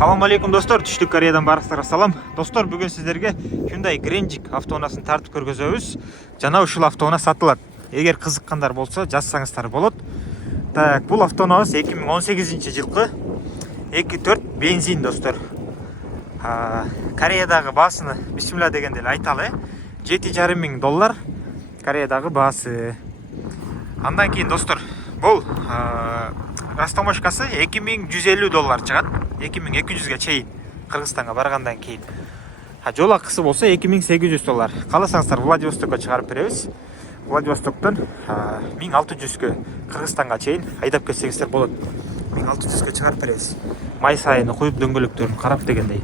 Салам алейкум достор, Түштүк Кореядан барыңыздарга салам. Достор, бүгүн сиздерге Hyundai Grand автоунаасын тартып көргөзөбүз. Жана ушул автоунаа сатылат. Эгер кызыккандар болсо, жазсаңыздар болот. Так, бул автоунаабыз 2018-жылкы 2.4 бензин достор. Кореядагы баасыны бисмилла дегенде эле айталы. $7,500 Кореядагы баасы. Андан кийин достор, бул растамашкасы $2,150 чыгат. 2200ге чейин Кыргызстанга баргандан кийин. Жол акысы болсо $2,800. Кааласаңыздар Владивостокко чыгарып беребиз. Владивостоктон 1600гө Кыргызстанга чейин айдап кетсеңиздер болот. 1600гө чыгарып беребиз. Май сайыны куюп дөңгөлөктөрүн карап дегендей.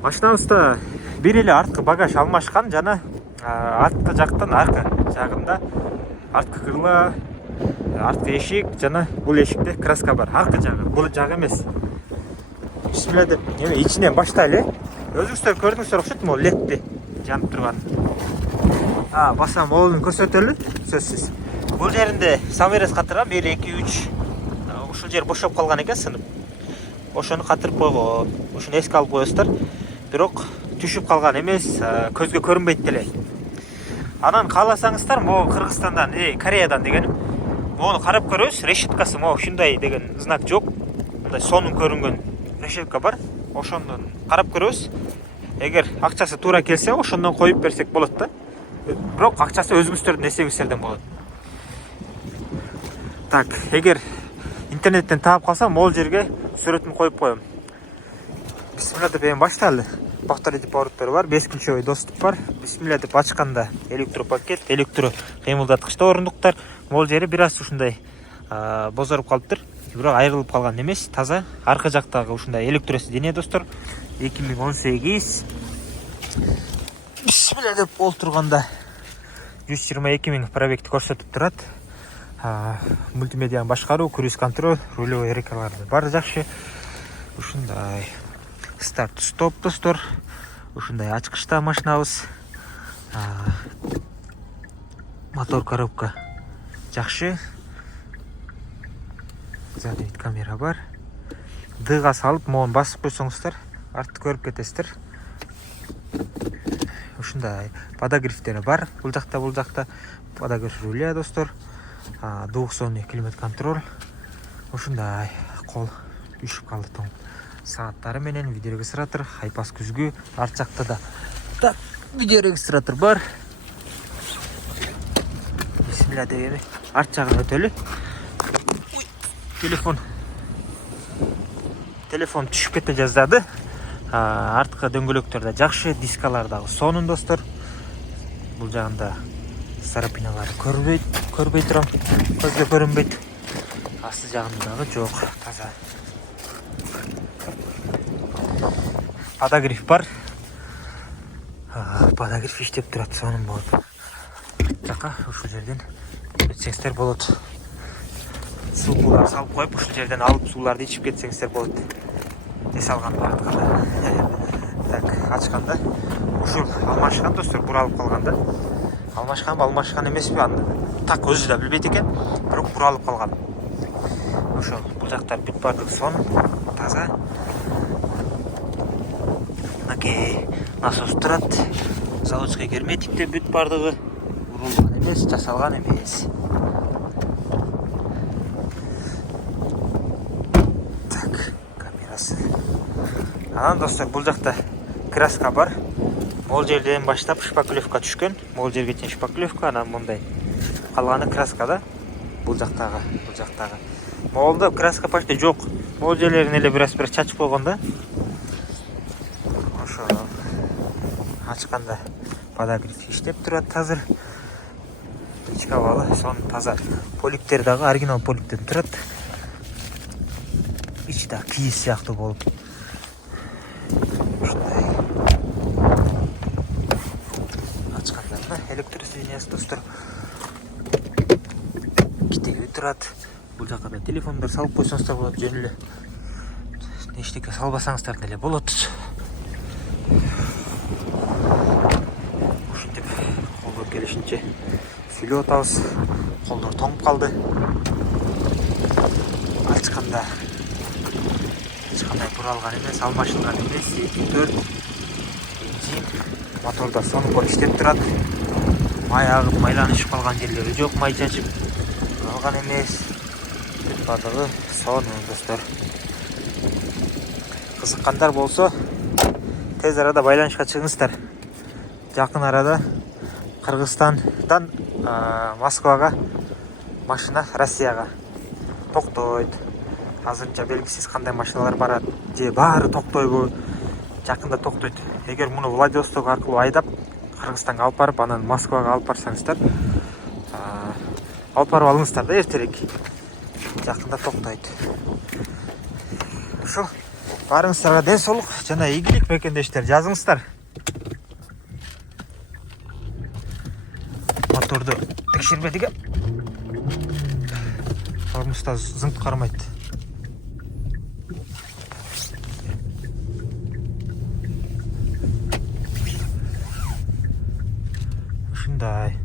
Машинабызда бир эле арткы багаж алмашкан жана арткы жактан аркы жагында арткы крыло, арткы эшик жана бул эшикте краска бар. Аркы жагы, бул жагы эмес. Бисмилла деп, эме ичинен баштайлы. Өзүңүздөр көрдүңүздөр окшойт, могу ледти жанып турган. Басам оолун көрсөтөлү, сөзсүз. Бул жеринде самырез катырган 1-2-3. Ушул жер бошоп калган экен сынып. Ошону катырып койгон. Ушуну эске алып коесуздар. Бирок түшүп калган эмес, көзгө көрүнбөйт деле. Анан кааласаңыздар, могу Кыргызстандан, Кореядан дегеним. Мону карап көрөбүз. Решеткасы могу ушундай деген знак жок. Мындай сонун көрүнгөн решетка бар. Ошондон карап көрөбүз. Эгер акчасы туура келсе, ошондон коюп берсек болот да. Бирок акчасы өзүңүздөрдүн эсебиңиздерден болот. Так, эгер интернеттен таап калсам, могул жерге сүрөтүн коюп коем. Бисмилла деп эми баштайлы. Повторитель повороттору бар, 5 ключевой доступ бар. Бисмилла деп ачканда электропакет, электро кыймылдаткычта орундуктар. Могул жери бир аз ушундай бозоруп калыптыр. Бирок айрылып калган эмес, таза. Аркы жактагы ушундай электросидение достор. 2018. Бисмилла деп олтурганда 122 000 пробегти көрсөтүп турат. Мультимедианы башкаруу, круиз контроль, рулевой рекалары бар жакшы. Ушундай старт стоп достор. Ушундай ачкычта машинабыз. Мотор коробка жакшы. Задний вид камера бар. Дыга салып, могун басып койсоңуздар, артты көрүп кетесиздер. Ушундай подогревтери бар. Бул жакта подогрев руля достор. Двухзонный климат контроль. Ушундай кол үшүп калды тоң. Сааттары менен видеорегистратор, айпас күзгү, арт жакта да. Так, видеорегистратор бар. Бисмилла деп арт жагын өтөлү. Телефон түшүп кете жаздады. Арткы дөңгөлөктөрдө жакшы, дискалар дагы сонун достор. Бул жагында сарапиналары көрбөй турам, көзгө көрүнбөйт. Асты жагында дагы жок, таза. Подогрев бар. Подогрев иштеп турат, сонун болот. Жака ушул жерден өтсеңиздер болот. Сууларды салып коюп, ушул жерден алып сууларды ичип кетсеңиздер болот. Эс алган баратканда. Так, ачканда ушул алмашкан достор, буралып калганда. Алмашкан эмеспи аны? Так өзү да билбейт экен, бирок буралып калган. Ошо бул жактар бүт бардыгы сонун, таза. Окей, насос турат. Заводской герметикте бүт бардыгы. Урулган эмес, жасалган эмес. Анан достор, бул жакта краска бар. Могул жерден баштап шпаклевка түшкөн. Могул жерге чейин шпаклевка, анан мындай. Калганы краска да. Бул жактагы. Могулда краска почти жок. Могул жерлерин эле бир аз чачып койгон да. Ошо. Ачканда подогрев иштеп турат азыр. Ички абалы сон таза. Полиптер дагы оригинал полиптен турат. Ичи да кийиз сыяктуу болуп. Электросидениясы достор. Китеги турат. Бул жака да телефондор салып койсоңуздар болот, жөн эле. Эчтеке салбасаңыздар деле болот. Ушинтип колдор келишинче сүйлөп атабыз. Колдор тоңуп калды. Ачканда ешқандай бұралған емес, алмашылған емес. 2-4 бензин, моторда соңғы іштеп тұрады. Май ағып, майланышып қалған жерлері жоқ, май чачып қалған емес. Барлығы соны достар. Қызыққандар болса, тез арада байланышқа шығыңыздар. Жақын арада Қырғызстандан Москваға машина Россияға тоқтойды. Азырынша белгісіз қандай машиналар барады, же бары тоқтойбу, жақында тоқтойды. Егер мұны Владивосток арқылы айдап Қырғызстанға алып барып, анан Москваға алып барсаңыздар, алып барып алыңыздар да ертерек. Жақында тоқтайды. Ошо, барыңыздарға денсаулық жана ийгилик мекендештер, жазыңыздар. Моторду текшербедик. Тормозда зыңт кармайт. Ушундай.